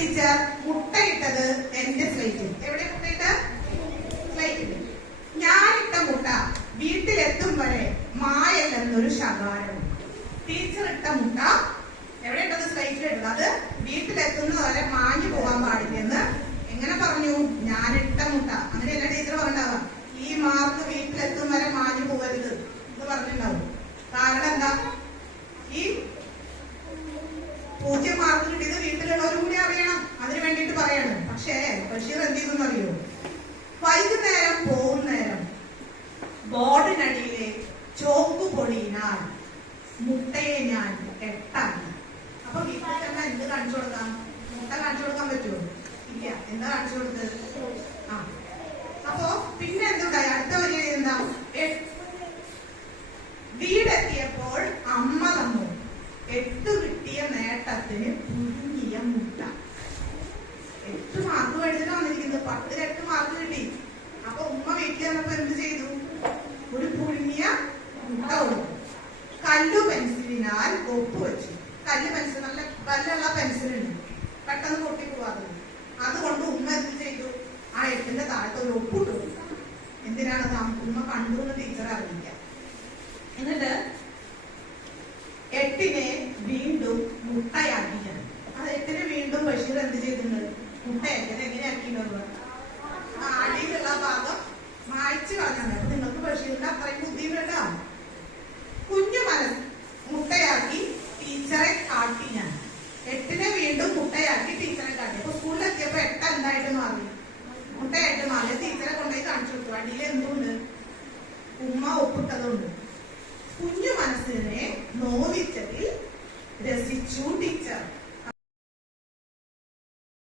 Teacher മുട്ടയിട്ടത് എന്റെ സ്ലേറ്റിൽ. എവിടെ മുട്ടയിട്ട? സ്ലേറ്റിൽ. ഞാനിട്ട മുട്ട വീട്ടിലെത്തും വരെ മായല്ലെന്നൊരു ശകാരവും. ടീച്ചർ ഇട്ട മുട്ട എവിടെ ഇട്ടത്? സ്ലേറ്റിലിട്ടത്. അത് വീട്ടിലെത്തുന്നത് വരെ മാഞ്ഞു പോകാൻ പാടില്ലെന്ന് എങ്ങനെ പറഞ്ഞു? ഞാനിട്ട മുട്ട. അങ്ങനെയല്ല ടീച്ചർ പറഞ്ഞിട്ടുണ്ടാവുക. ഈ മാർക്ക് വീട്ടിലെത്തും വരെ മാഞ്ഞു പോകരുത് എന്ന് പറഞ്ഞിട്ടുണ്ടാവും. കാരണം എന്താ? ഈ 0 മാർക്ക് കിട്ടിയത് വീട്ടിലുള്ളവരും കൂടി അറിയണം. അതിന് വേണ്ടിയിട്ട് പറയണം. പക്ഷേ ബഷീർ എന്ത് ചെയ്തെന്ന് അറിയോ? വൈകുന്നേരം പോകുന്നേരം ബോർഡിനടിയിലെ ചോപ്പ് പൊടിയിനാൽ മുട്ടയെ ഞാൻ എട്ടാക്കി. അപ്പൊ വീട്ടിൽ തന്നെ എന്ത് കാണിച്ചു കൊടുക്കാം? മുട്ട കാണിച്ചു കൊടുക്കാൻ പറ്റുമോ? ഇല്ല. എന്താ കാണിച്ചു കൊടുത്തത്? ആ. അപ്പോ പിന്നെ എന്തുണ്ടായി? അടുത്ത വരി എന്താ? വീടെത്തിയപ്പോൾ അമ്മ തന്നു 8 കിട്ടിയ നേട്ടത്തിന് പുഴുങ്ങിയ മുട്ട. 8 മാർക്ക് മേടിച്ചിട്ട് വന്നിരിക്കുന്നത്. 10ൽ 8 മാർക്ക് കിട്ടി. അപ്പൊ ഉമ്മ വീട്ടിൽ വന്നപ്പോ എന്ത് ചെയ്തു? ഒരു പുഴുങ്ങിയ മുട്ട കൊടുത്തു. കല്ലു പെൻസിലിനാൽ ഒപ്പുവെച്ചു. കല്ല് പെൻസിൽ, നല്ല കല്ലുള്ള പെൻസിലുണ്ട്, പെട്ടെന്ന് പൊട്ടിപ്പോവാതെ. അതുകൊണ്ട് ഉമ്മ എന്ത് ചെയ്തു? ആ 8ന്റെ താഴത്ത് ഒരു ഒപ്പിട്ടു. എന്തിനാണ്? ഉമ്മ കണ്ടു എന്ന് ടീച്ചറെ അറിയിക്കാം. എന്നിട്ട് 8നെ വീണ്ടും മുട്ടയാക്കിയാണ്. അത് 8നെ വീണ്ടും ബഷീർ എന്ത് ചെയ്തിട്ടുണ്ട്? മുട്ടയാക്കിയത്. എങ്ങനെയാക്കിയിട്ടുള്ളത്? അടിയിലുള്ള ഭാഗം മായ്ച്ചു കളഞ്ഞാണ്. അപ്പൊ നിങ്ങൾക്ക് ബഷീറിന്റെ അത്രയും